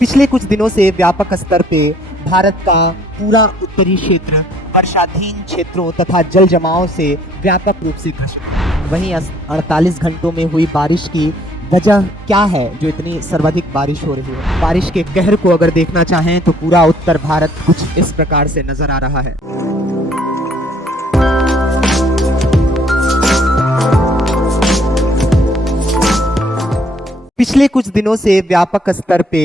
पिछले कुछ दिनों से व्यापक स्तर पे भारत का पूरा उत्तरी क्षेत्र वर्षाधीन क्षेत्रों तथा जल जमाव से व्यापक रूप से ग्रसित है। वहीं 48 घंटों में हुई बारिश की वजह क्या है जो इतनी सर्वाधिक बारिश हो रही है। बारिश के कहर को अगर देखना चाहें तो पूरा उत्तर भारत कुछ इस प्रकार से नजर आ रहा है। पिछले कुछ दिनों से व्यापक स्तर पे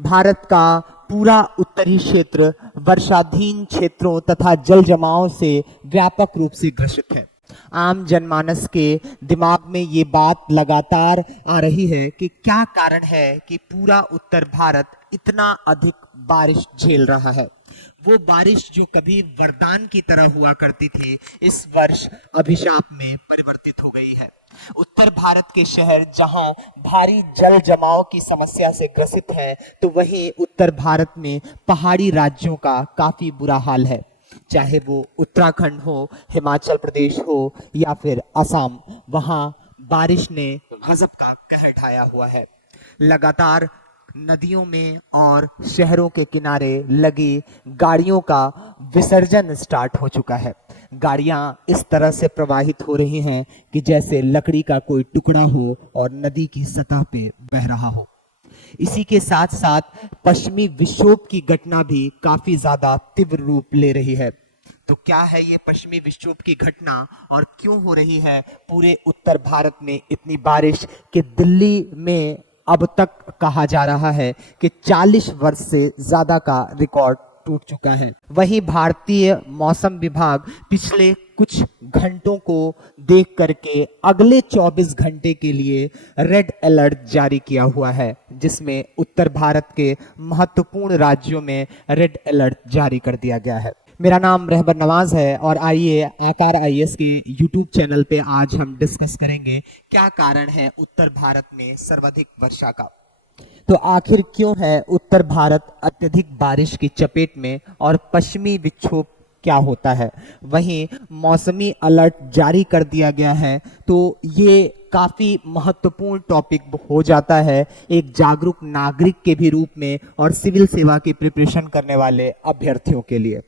भारत का पूरा उत्तरी क्षेत्र वर्षाधीन क्षेत्रों तथा जल जमाव से व्यापक रूप से ग्रसित है। आम जनमानस के दिमाग में ये बात लगातार आ रही है कि क्या कारण है कि पूरा उत्तर भारत इतना अधिक बारिश झेल रहा है। वो बारिश जो कभी वरदान की तरह हुआ करती थी, इस वर्ष अभिशाप में परिवर्तित हो गई है। उत्तर भारत के शहर जहां भारी जल जमाव की समस्या से ग्रसित हैं, तो वहीं उत्तर भारत में पहाड़ी राज्यों का काफी बुरा हाल है। चाहे वो उत्तराखंड हो, हिमाचल प्रदेश हो या फिर असम, वहां बारिश ने गजब का कहर ढाया हुआ है। लगातार नदियों में और शहरों के किनारे लगी गाड़ियों का विसर्जन स्टार्ट हो चुका है। गाड़ियां इस तरह से प्रवाहित हो रही हैं कि जैसे लकड़ी का कोई टुकड़ा हो और नदी की सतह पे बह रहा हो। इसी के साथ साथ पश्चिमी विक्षोभ की घटना भी काफी ज्यादा तीव्र रूप ले रही है। तो क्या है ये पश्चिमी विक्षोभ की घटना और क्यों हो रही है पूरे उत्तर भारत में इतनी बारिश कि दिल्ली में अब तक कहा जा रहा है कि 40 वर्ष से ज्यादा का रिकॉर्ड टूट चुका है। वहीं भारतीय मौसम विभाग पिछले कुछ घंटों को देख करके अगले 24 घंटे के लिए रेड अलर्ट जारी किया हुआ है, जिसमें उत्तर भारत के महत्वपूर्ण राज्यों में रेड अलर्ट जारी कर दिया गया है। मेरा नाम रहबर नवाज है और आइए आकार आईएएस के यूट्यूब चैनल पे आज हम डिस्कस करेंगे क्या कारण है उत्तर भारत में सर्वाधिक वर्षा का। तो आखिर क्यों है उत्तर भारत अत्यधिक बारिश की चपेट में और पश्चिमी विक्षोभ क्या होता है। वहीं मौसमी अलर्ट जारी कर दिया गया है, तो ये काफी महत्वपूर्ण टॉपिक हो जाता है एक जागरूक नागरिक के भी रूप में और सिविल सेवा की प्रिपरेशन करने वाले अभ्यर्थियों के लिए।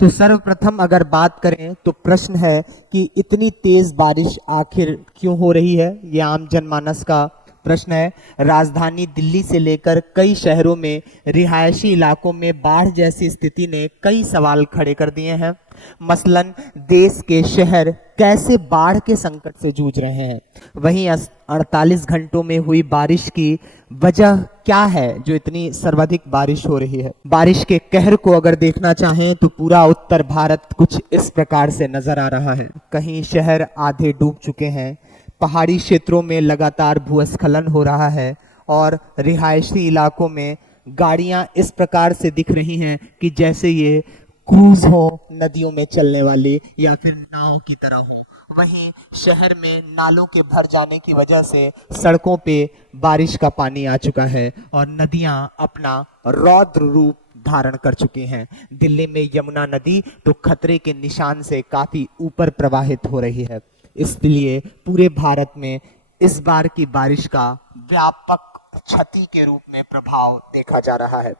तो सर्वप्रथम अगर बात करें तो प्रश्न है कि इतनी तेज बारिश आखिर क्यों हो रही है। ये आम जनमानस का प्रश्न है। राजधानी दिल्ली से लेकर कई शहरों में रिहायशी इलाकों में बाढ़ जैसी स्थिति ने कई सवाल खड़े कर दिए हैं। मसलन देश के शहर कैसे बाढ़ के संकट से जूझ रहे हैं। वहीं 48 घंटों में हुई बारिश की वजह क्या है जो इतनी सर्वाधिक बारिश हो रही है। बारिश के कहर को अगर देखना चाहें तो पूरा उत्तर भारत कुछ इस प्रकार से नजर आ रहा है। कहीं शहर आधे डूब चुके हैं, पहाड़ी क्षेत्रों में लगातार भूस्खलन हो रहा है और रिहायशी इलाकों में गाड़ियां इस प्रकार से दिख रही हैं कि जैसे ये क्रूज हो, नदियों में चलने वाली या फिर नाव की तरह हो। वहीं शहर में नालों के भर जाने की वजह से सड़कों पे बारिश का पानी आ चुका है और नदियां अपना रौद्र रूप धारण कर चुकी हैं। दिल्ली में यमुना नदी तो खतरे के निशान से काफी ऊपर प्रवाहित हो रही है। इसलिए पूरे भारत में इस बार की बारिश का व्यापक क्षति के रूप में प्रभाव देखा जा रहा है।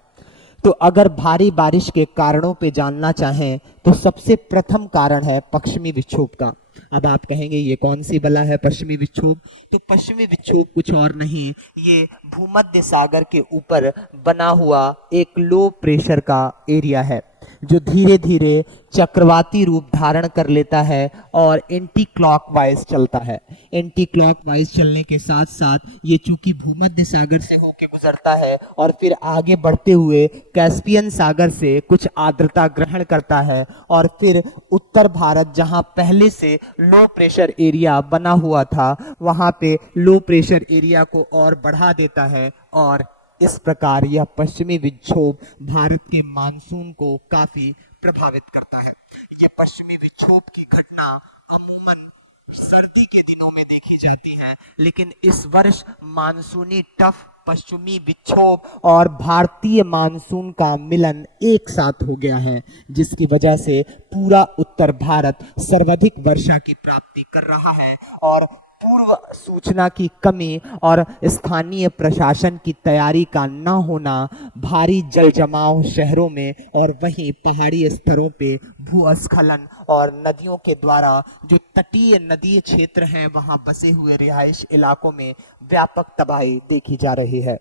तो अगर भारी बारिश के कारणों पे जानना चाहें तो सबसे प्रथम कारण है पश्चिमी विक्षोभ का। अब आप कहेंगे ये कौन सी बला है पश्चिमी विक्षोभ। तो पश्चिमी विक्षोभ कुछ और नहीं, ये भूमध्य सागर के ऊपर बना हुआ एक लो प्रेशर का एरिया है जो धीरे धीरे चक्रवाती रूप धारण कर लेता है और एंटी क्लॉकवाइज चलता है। एंटी क्लॉकवाइज चलने के साथ साथ ये चूंकि भूमध्य सागर से होकर गुजरता है और फिर आगे बढ़ते हुए कैस्पियन सागर से कुछ आर्द्रता ग्रहण करता है और फिर उत्तर भारत जहां पहले से लो प्रेशर एरिया बना हुआ था, वहां पे लो प्रेशर एरिया को और बढ़ा देता है और इस प्रकार यह पश्चिमी विक्षोभ भारत के मानसून को काफी प्रभावित करता है। यह पश्चिमी विक्षोभ की घटना अमूमन सर्दी के दिनों में देखी जाती है, लेकिन इस वर्ष मानसूनी टफ पश्चिमी विक्षोभ और भारतीय मानसून का मिलन एक साथ हो गया है, जिसकी वजह से पूरा उत्तर भारत सर्वाधिक वर्षा की प्राप्ति कर रहा है और पूर्व सूचना की कमी और स्थानीय प्रशासन की तैयारी का न होना, भारी जल जमाव शहरों में और वहीं पहाड़ी स्तरों पे भूस्खलन और नदियों के द्वारा जो तटीय नदीय क्षेत्र हैं वहां बसे हुए रिहाइश इलाकों में व्यापक तबाही देखी जा रही है।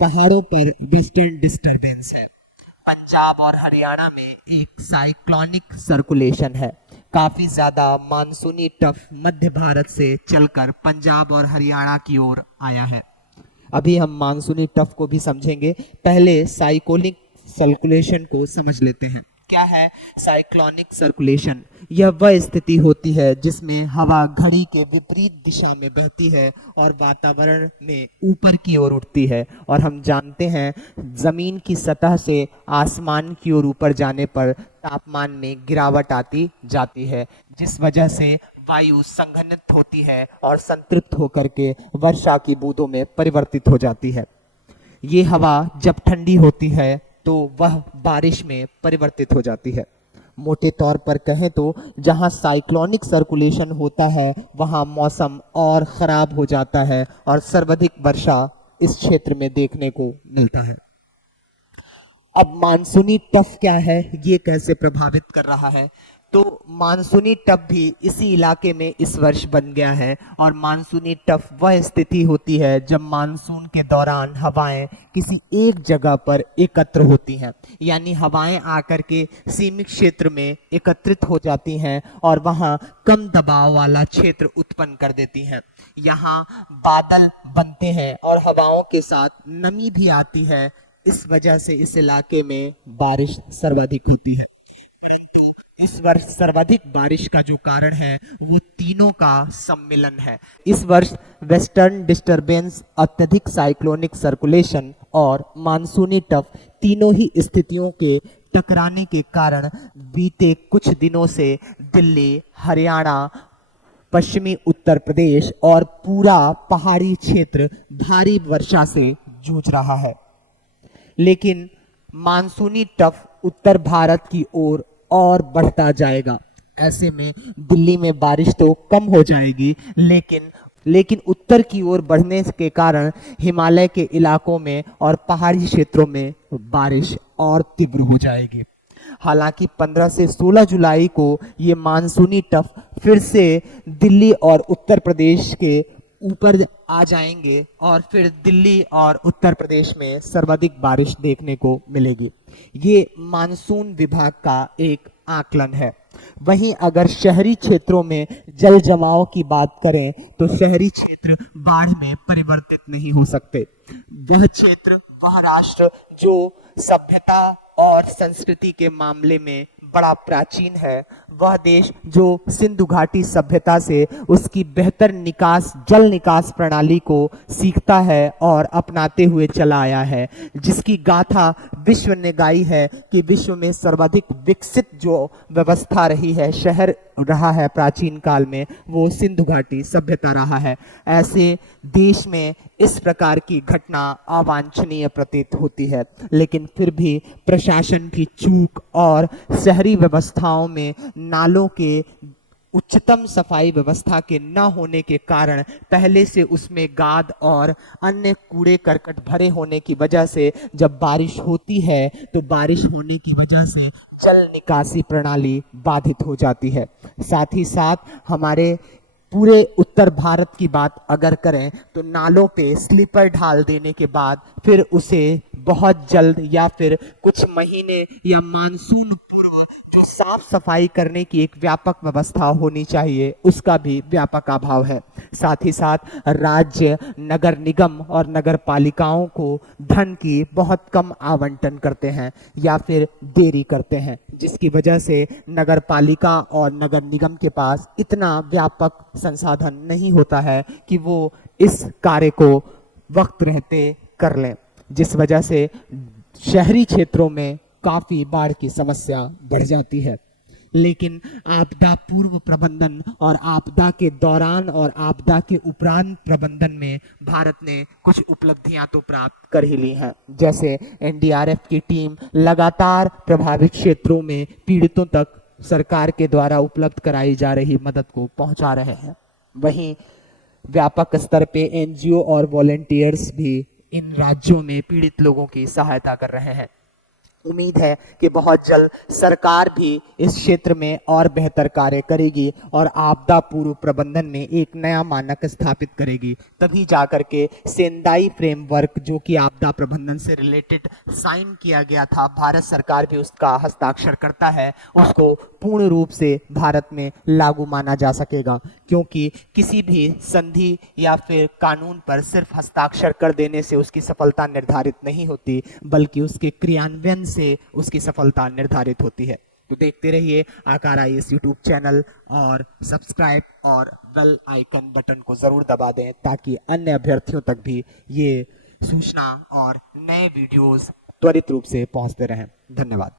पहाड़ों पर वेस्टर्न डिस्टरबेंस है। पंजाब और हरियाणा में एक साइक्लोनिक सर्कुलेशन है। काफी ज्यादा मानसूनी टफ मध्य भारत से चलकर पंजाब और हरियाणा की ओर आया है। अभी हम मानसूनी टफ को भी समझेंगे, पहले साइक्लोनिक सर्कुलेशन को समझ लेते हैं। क्या है साइक्लोनिक सर्कुलेशन? यह वह स्थिति होती है जिसमें हवा घड़ी के विपरीत दिशा में बहती है और वातावरण में ऊपर की ओर उठती है, और हम जानते हैं जमीन की सतह से आसमान की ओर ऊपर जाने पर तापमान में गिरावट आती जाती है, जिस वजह से वायु संघनित होती है और संतृप्त होकर के वर्षा की बूंदों में परिवर्तित हो जाती है। ये हवा जब ठंडी होती है तो वह बारिश में परिवर्तित हो जाती है। मोटे तौर पर कहें तो जहां साइक्लोनिक सर्कुलेशन होता है वहां मौसम और खराब हो जाता है और सर्वाधिक वर्षा इस क्षेत्र में देखने को मिलता है। अब मानसूनी टफ क्या है, ये कैसे प्रभावित कर रहा है? तो मानसूनी टफ भी इसी इलाके में इस वर्ष बन गया है, और मानसूनी टफ वह स्थिति होती है जब मानसून के दौरान हवाएं किसी एक जगह पर एकत्र होती हैं, यानी हवाएं आकर के सीमित क्षेत्र में एकत्रित हो जाती हैं और वहां कम दबाव वाला क्षेत्र उत्पन्न कर देती हैं। यहाँ बादल बनते हैं और हवाओं के साथ नमी भी आती है। इस वजह से इस इलाके में बारिश सर्वाधिक होती है। परंतु इस वर्ष सर्वाधिक बारिश का जो कारण है वो तीनों का सम्मिलन है। इस वर्ष वेस्टर्न डिस्टरबेंस, अत्यधिक साइक्लोनिक सर्कुलेशन और मानसूनी टफ तीनों ही स्थितियों के टकराने के कारण बीते कुछ दिनों से दिल्ली, हरियाणा, पश्चिमी उत्तर प्रदेश और पूरा पहाड़ी क्षेत्र भारी वर्षा से जूझ रहा है। लेकिन मानसूनी टफ उत्तर भारत की ओर और बढ़ता जाएगा। ऐसे में दिल्ली में बारिश तो कम हो जाएगी, लेकिन उत्तर की ओर बढ़ने के कारण हिमालय के इलाकों में और पहाड़ी क्षेत्रों में बारिश और तीव्र हो जाएगी। हालांकि 15 से 16 जुलाई को ये मानसूनी टफ फिर से दिल्ली और उत्तर प्रदेश के ऊपर आ जाएंगे और फिर दिल्ली और उत्तर प्रदेश में सर्वाधिक बारिश देखने को मिलेगी। ये मानसून विभाग का एक आकलन है। वहीं अगर शहरी क्षेत्रों में जल जमाव की बात करें तो शहरी क्षेत्र बाढ़ में परिवर्तित नहीं हो सकते। वह क्षेत्र, वह राष्ट्र जो सभ्यता और संस्कृति के मामले में बड़ा प्राचीन है, वह देश जो सिंधु घाटी सभ्यता से उसकी बेहतर जल निकास प्रणाली को सीखता है और अपनाते हुए चला आया है, जिसकी गाथा विश्व ने गाई है कि विश्व में सर्वाधिक विकसित जो व्यवस्था रही है, शहर रहा है प्राचीन काल में, वो सिंधु घाटी सभ्यता रहा है। ऐसे देश में इस प्रकार की घटना अवांछनीय प्रतीत होती है, लेकिन फिर भी प्रशासन की चूक और शहरी व्यवस्थाओं में नालों के उच्चतम सफाई व्यवस्था के न होने के कारण पहले से उसमें गाद और अन्य कूड़े करकट भरे होने की वजह से जब बारिश होती है तो बारिश होने की वजह से जल निकासी प्रणाली बाधित हो जाती है। साथ ही साथ हमारे पूरे उत्तर भारत की बात अगर करें तो नालों पे स्लीपर ढाल देने के बाद फिर उसे बहुत जल्द या फिर कुछ महीने या मानसून पूर्व जो साफ सफाई करने की एक व्यापक व्यवस्था होनी चाहिए, उसका भी व्यापक अभाव है। साथ ही साथ राज्य, नगर निगम और नगर पालिकाओं को धन की बहुत कम आवंटन करते हैं या फिर देरी करते हैं, जिसकी वजह से नगर पालिका और नगर निगम के पास इतना व्यापक संसाधन नहीं होता है कि वो इस कार्य को वक्त रहते कर लें, जिस वजह से शहरी क्षेत्रों में काफी बाढ़ की समस्या बढ़ जाती है। लेकिन आपदा पूर्व प्रबंधन और आपदा के दौरान और आपदा के उपरांत प्रबंधन में भारत ने कुछ उपलब्धियां तो प्राप्त कर ही ली हैं। जैसे एनडीआरएफ की टीम लगातार प्रभावित क्षेत्रों में पीड़ितों तक सरकार के द्वारा उपलब्ध कराई जा रही मदद को पहुंचा रहे हैं। वहीं व्यापक स्तर पे एनजीओ और वॉलंटियर्स भी इन राज्यों में पीड़ित लोगों की सहायता कर रहे हैं। उम्मीद है कि बहुत जल्द सरकार भी इस क्षेत्र में और बेहतर कार्य करेगी और आपदा पूर्व प्रबंधन में एक नया मानक स्थापित करेगी। तभी जाकर के सेंदाई फ्रेमवर्क, जो कि आपदा प्रबंधन से रिलेटेड साइन किया गया था, भारत सरकार भी उसका हस्ताक्षर करता है, उसको पूर्ण रूप से भारत में लागू माना जा सकेगा। क्योंकि किसी भी संधि या फिर कानून पर सिर्फ हस्ताक्षर कर देने से उसकी सफलता निर्धारित नहीं होती, बल्कि उसके क्रियान्वयन से उसकी सफलता निर्धारित होती है। तो देखते रहिए आकार IAS यूट्यूब चैनल और सब्सक्राइब और बेल आइकन बटन को जरूर दबा दें, ताकि अन्य अभ्यर्थियों तक भी ये सूचना और नए वीडियोस त्वरित रूप से पहुंचते रहें। धन्यवाद।